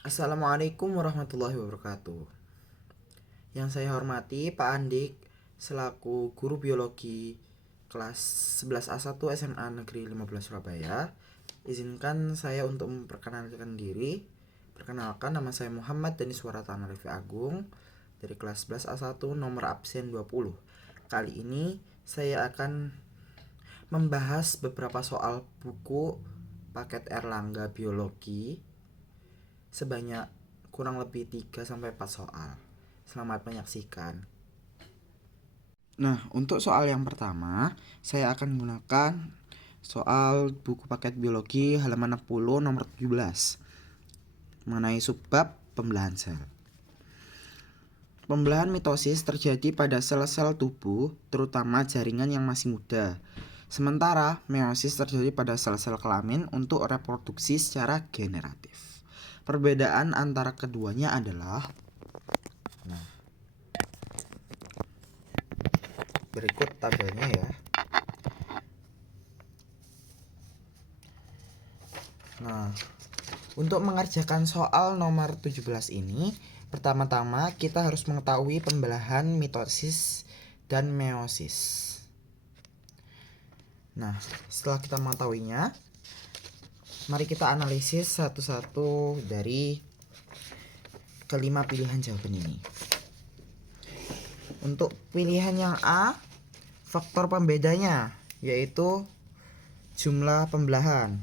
Assalamualaikum warahmatullahi wabarakatuh. Yang saya hormati Pak Andik selaku guru biologi kelas 11A1 SMA Negeri 15 Surabaya. Izinkan saya untuk memperkenalkan diri. Perkenalkan, nama saya Muhammad Danis Waratana Revi Agung dari kelas 11A1 nomor absen 20. Kali ini saya akan membahas beberapa soal buku paket Erlangga Biologi sebanyak kurang lebih 3 sampai 4 soal. Selamat menyaksikan. Nah, untuk soal yang pertama, saya akan menggunakan soal buku paket biologi halaman 60 nomor 17 mengenai subbab pembelahan sel. Pembelahan mitosis terjadi pada sel-sel tubuh, terutama jaringan yang masih muda. Sementara meiosis terjadi pada sel-sel kelamin untuk reproduksi secara generatif. Perbedaan antara keduanya adalah berikut tabelnya ya. Nah, untuk mengerjakan soal nomor 17 ini, pertama-tama kita harus mengetahui pembelahan mitosis dan meiosis. Nah, setelah kita mengetahuinya, mari kita analisis satu-satu dari kelima pilihan jawaban ini. Untuk pilihan yang A, faktor pembedanya yaitu jumlah pembelahan.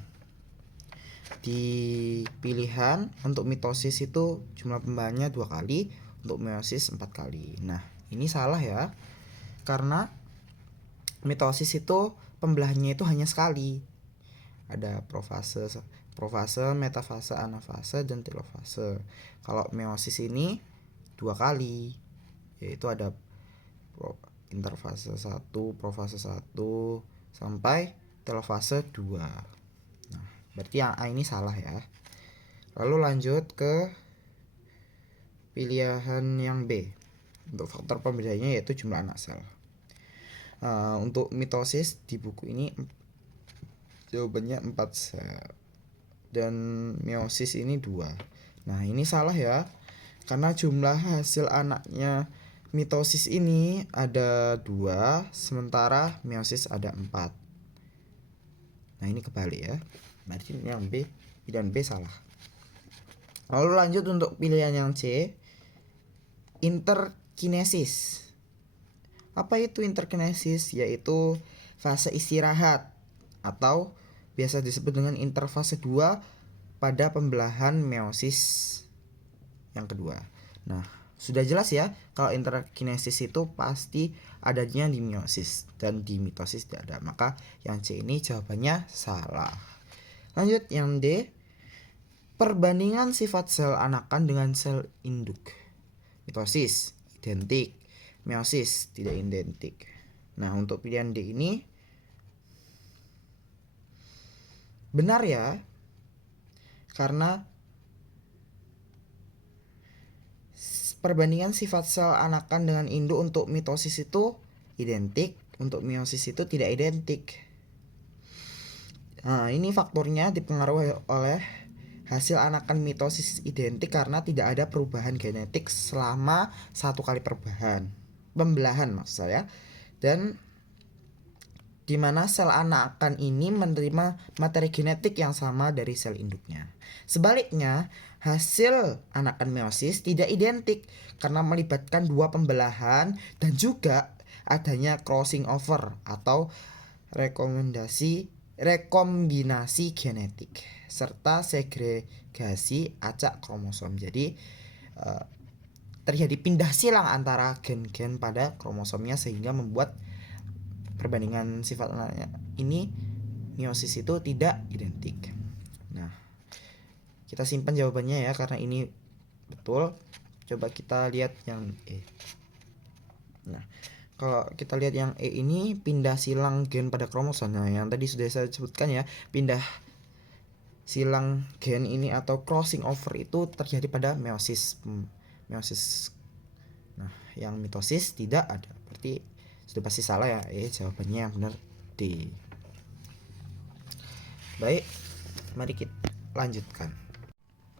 Di pilihan untuk mitosis itu jumlah pembelahannya 2 kali, untuk meiosis 4 kali. Nah, ini salah ya. Karena mitosis itu pembelahannya itu hanya sekali. Ada profase, metafase, anafase, dan telofase. Kalau meiosis ini 2 kali, yaitu ada interfase 1, profase 1 sampai telofase 2. Nah, berarti yang A ini salah ya. Lalu lanjut ke pilihan yang B. Untuk faktor pembedanya yaitu jumlah anak sel. Untuk mitosis di buku ini jawabannya 4 sel. Dan meiosis ini 2. Nah, ini salah ya. Karena jumlah hasil anaknya mitosis ini ada 2, sementara meiosis ada 4. Nah, ini kebalik ya. Berarti yang B, pilihan B salah. Lalu lanjut untuk pilihan yang C, interkinesis. Apa itu interkinesis? Yaitu fase istirahat atau biasa disebut dengan interfase 2 pada pembelahan meiosis yang kedua. Nah, sudah jelas ya kalau interkinesis itu pasti adanya di meiosis dan di mitosis tidak ada. Maka yang C ini jawabannya salah. Lanjut yang D, perbandingan sifat sel anakan dengan sel induk. Mitosis identik, meiosis tidak identik. Nah, untuk pilihan D ini benar ya. Karena perbandingan sifat sel anakan dengan induk untuk mitosis itu identik, untuk meiosis itu tidak identik. Nah, ini faktornya dipengaruhi oleh hasil anakan mitosis identik karena tidak ada perubahan genetik selama 1 kali pembelahan maksud saya, dan di mana sel anakan ini menerima materi genetik yang sama dari sel induknya. Sebaliknya, hasil anakan meiosis tidak identik karena melibatkan 2 pembelahan dan juga adanya crossing over atau rekombinasi genetik serta segregasi acak kromosom. Jadi terjadi pindah silang antara gen-gen pada kromosomnya sehingga membuat perbandingan sifat anaknya ini meiosis itu tidak identik. Nah, kita simpan jawabannya ya karena ini betul. Coba kita lihat yang E. Nah, kalau kita lihat yang E ini pindah silang gen pada kromosom. Nah, yang tadi sudah saya sebutkan ya, pindah silang gen ini atau crossing over itu terjadi pada meiosis. Nah, yang mitosis tidak ada. Berarti sudah pasti salah ya. Jawabannya yang benar D. Baik, mari kita lanjutkan.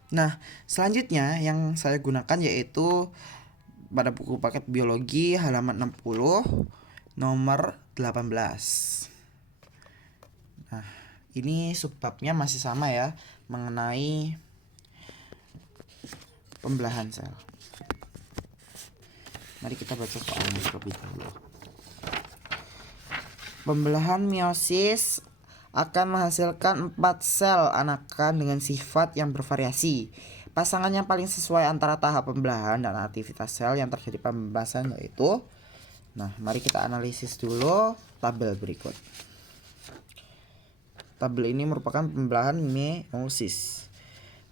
Nah, selanjutnya yang saya gunakan yaitu pada buku paket biologi halaman 60 nomor 18. Nah, ini subbabnya masih sama ya, mengenai pembelahan sel. Mari kita baca soalnya terlebih dahulu. Pembelahan meiosis akan menghasilkan 4 sel anakan dengan sifat yang bervariasi. Pasangan yang paling sesuai antara tahap pembelahan dan aktivitas sel yang terjadi pembebasan yaitu, nah mari kita analisis dulu tabel berikut. Tabel ini merupakan pembelahan meiosis.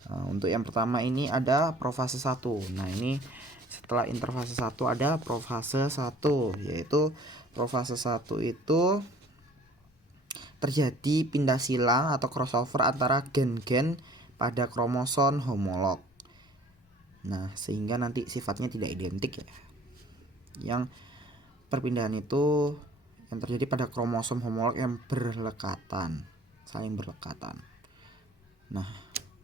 Nah, untuk yang pertama ini ada profase 1. Nah, ini setelah interfase 1 ada profase 1, yaitu profase 1 itu terjadi pindah silang atau crossover antara gen-gen pada kromosom homolog. Nah, sehingga nanti sifatnya tidak identik ya. Yang perpindahan itu yang terjadi pada kromosom homolog yang berlekatan, saling berlekatan. Nah,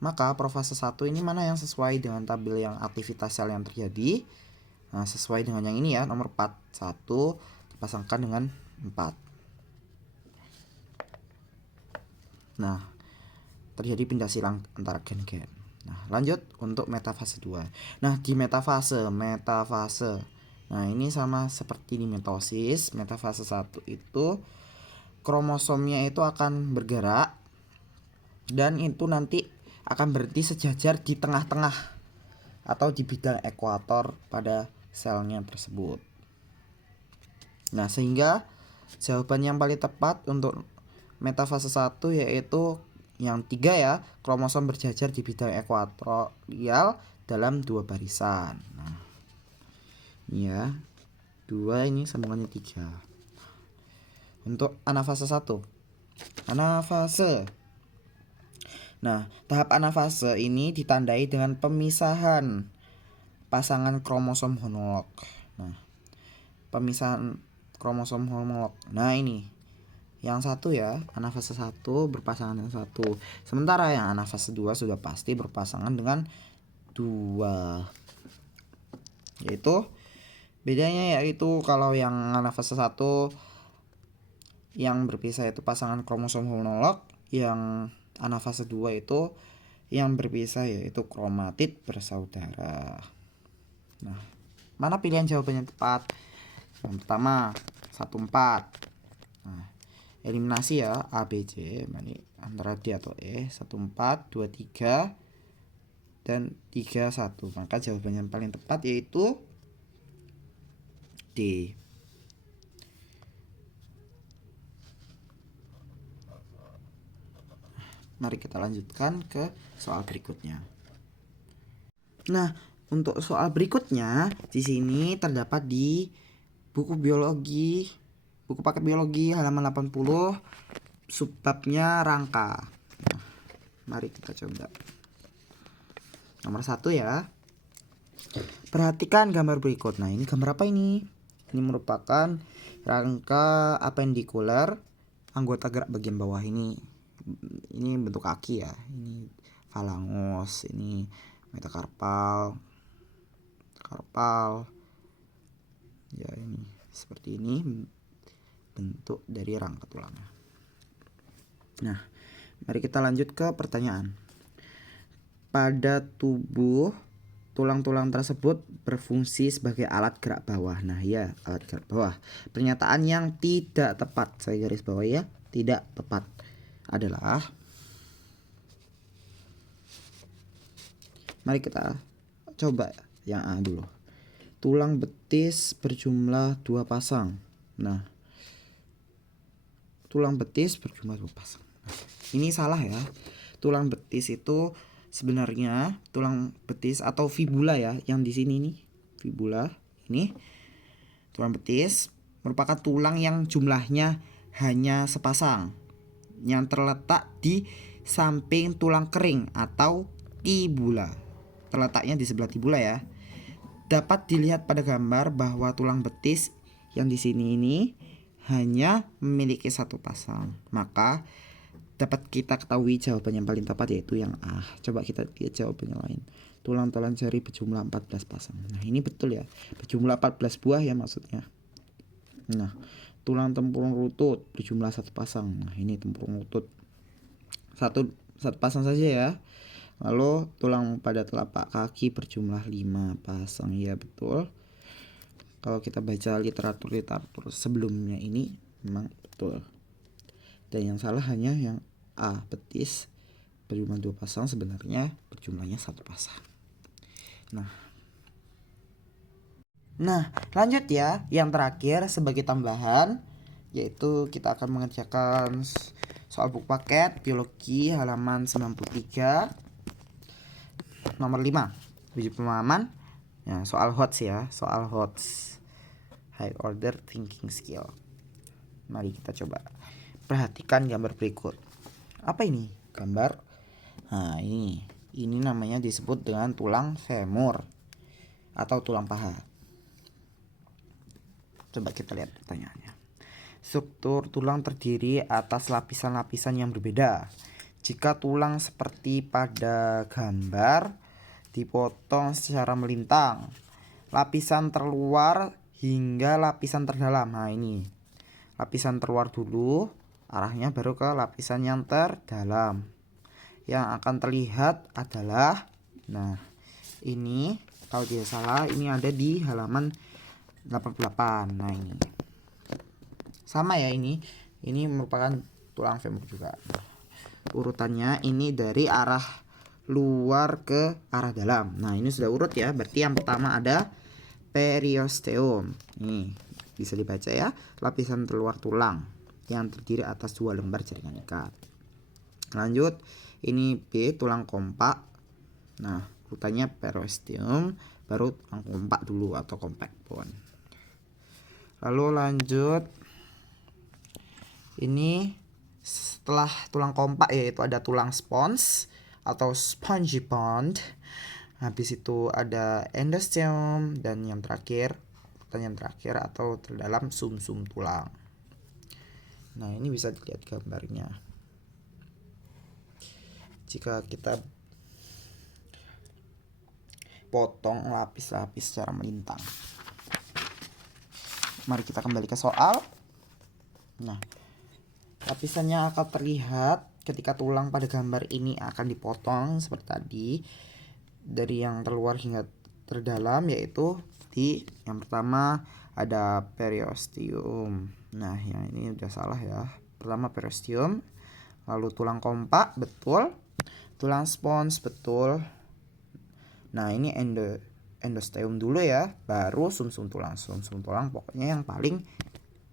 maka profase 1 ini mana yang sesuai dengan tabel yang aktivitas sel yang terjadi? Nah, sesuai dengan yang ini ya, nomor 4. 1 dipasangkan dengan 4. Nah, terjadi pindah silang antara gen-gen. Nah, lanjut untuk metafase 2. Nah, di metafase. Nah, ini sama seperti di mitosis. Metafase 1 itu kromosomnya itu akan bergerak dan itu nanti akan berhenti sejajar di tengah-tengah atau di bidang ekuator pada selnya tersebut. Nah, sehingga jawaban yang paling tepat untuk metafase 1 yaitu yang 3 ya, kromosom berjajar di bidang ekuatorial dalam 2 barisan. Nah, ini ya, 2 ini sambungannya 3. Untuk anafase 1. Anafase. Nah, tahap anafase ini ditandai dengan pemisahan pasangan kromosom homolog. Nah, pemisahan kromosom homolog. Nah, ini yang 1 ya, anafase 1 berpasangan dengan 1. Sementara yang anafase 2 sudah pasti berpasangan dengan 2. Yaitu bedanya yaitu kalau yang anafase 1 yang berpisah itu pasangan kromosom homolog, yang anafase 2 itu yang berpisah yaitu kromatid bersaudara. Nah, mana pilihan jawabannya tepat? Yang pertama 14. Nah, eliminasi ya, A, B, C, antara D atau E. 14, 23 dan 31. Maka jawaban yang paling tepat yaitu D. Mari kita lanjutkan ke soal berikutnya. Nah, untuk soal berikutnya di sini terdapat di buku biologi, buku paket biologi halaman 80, subbabnya rangka. Nah, mari kita coba. Nomor 1 ya. Perhatikan gambar berikut. Nah, ini gambar apa ini? Ini merupakan rangka apendikuler anggota gerak bagian bawah ini. Ini bentuk kaki ya. Ini falangus, ini metakarpal, karpal. Ya, ini seperti ini bentuk dari rangka tulangnya. Nah, mari kita lanjut ke pertanyaan. Pada tubuh tulang-tulang tersebut berfungsi sebagai alat gerak bawah. Nah, ya, alat gerak bawah. Pernyataan yang tidak tepat, saya garis bawah ya, tidak tepat adalah, mari kita coba yang A dulu. Tulang betis berjumlah 2 pasang. Nah, tulang betis berjumlah 2 pasang. Nah, ini salah ya. Tulang betis itu sebenarnya tulang betis atau fibula ya, yang di sini nih, fibula ini. Tulang betis merupakan tulang yang jumlahnya hanya sepasang, yang terletak di samping tulang kering atau tibula. Terletaknya di sebelah tibula ya. Dapat dilihat pada gambar bahwa tulang betis yang di sini ini hanya memiliki 1 pasang. Maka dapat kita ketahui jawaban yang paling tepat yaitu yang A. Coba kita lihat jawabannya lain. Tulang-tulang jari berjumlah 14 pasang. Nah, ini betul ya. Berjumlah 14 buah ya maksudnya. Nah, tulang tempurung lutut berjumlah 1 pasang. Nah, ini tempurung lutut. Satu pasang saja ya. Lalu tulang pada telapak kaki berjumlah 5 pasang. Ya, betul. Kalau kita baca literatur sebelumnya ini memang betul. Dan yang salah hanya yang A, betis berjumlah 2 pasang, sebenarnya berjumlahnya 1 pasang. Nah, lanjut ya. Yang terakhir sebagai tambahan yaitu kita akan mengerjakan soal buku paket biologi halaman 93 nomor 5. Uji pemahaman. Ya, soal HOTS ya, soal HOTS. High order thinking skill. Mari kita coba. Perhatikan gambar berikut. Apa ini? Gambar. Nah, ini namanya disebut dengan tulang femur atau tulang paha. Coba kita lihat pertanyaannya. Struktur tulang terdiri atas lapisan-lapisan yang berbeda. Jika tulang seperti pada gambar dipotong secara melintang, lapisan terluar hingga lapisan terdalam. Nah, ini lapisan terluar dulu, arahnya baru ke lapisan yang terdalam. Yang akan terlihat adalah, nah ini kalau tidak salah ini ada di halaman 88. Nah, ini sama ya, ini merupakan tulang femur juga. Urutannya ini dari arah luar ke arah dalam. Nah, ini sudah urut ya. Berarti yang pertama ada periosteum. Nih, bisa dibaca ya, lapisan terluar tulang yang terdiri atas 2 lembar jaringan ikat. Lanjut, ini B, tulang kompak. Nah, urutannya periosteum, baru tulang kompak dulu atau compact bone. Lalu lanjut, ini setelah tulang kompak yaitu ada tulang spons atau spongy bone. Habis itu ada endosteum dan yang terakhir, pertanyaan terakhir atau terdalam sumsum tulang. Nah, ini bisa dilihat gambarnya. Jika kita potong lapis-lapis secara melintang. Mari kita kembali ke soal. Nah, lapisannya akan terlihat ketika tulang pada gambar ini akan dipotong seperti tadi, dari yang terluar hingga terdalam, yaitu di yang pertama ada periosteum. Nah, yang ini udah salah ya. Pertama periosteum, lalu tulang kompak, betul. Tulang spons, betul. Nah, ini endosteum dulu ya, baru sumsum tulang. Sumsum tulang pokoknya yang paling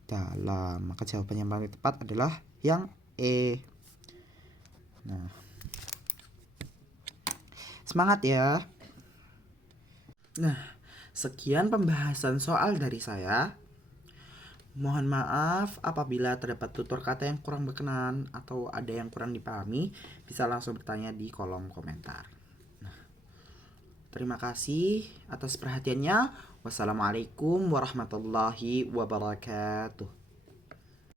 dalam. Maka jawaban yang paling tepat adalah yang E. Nah, semangat ya. Nah, sekian pembahasan soal dari saya. Mohon maaf apabila terdapat tutur kata yang kurang berkenan atau ada yang kurang dipahami, bisa langsung bertanya di kolom komentar. Nah, terima kasih atas perhatiannya. Wassalamualaikum warahmatullahi wabarakatuh.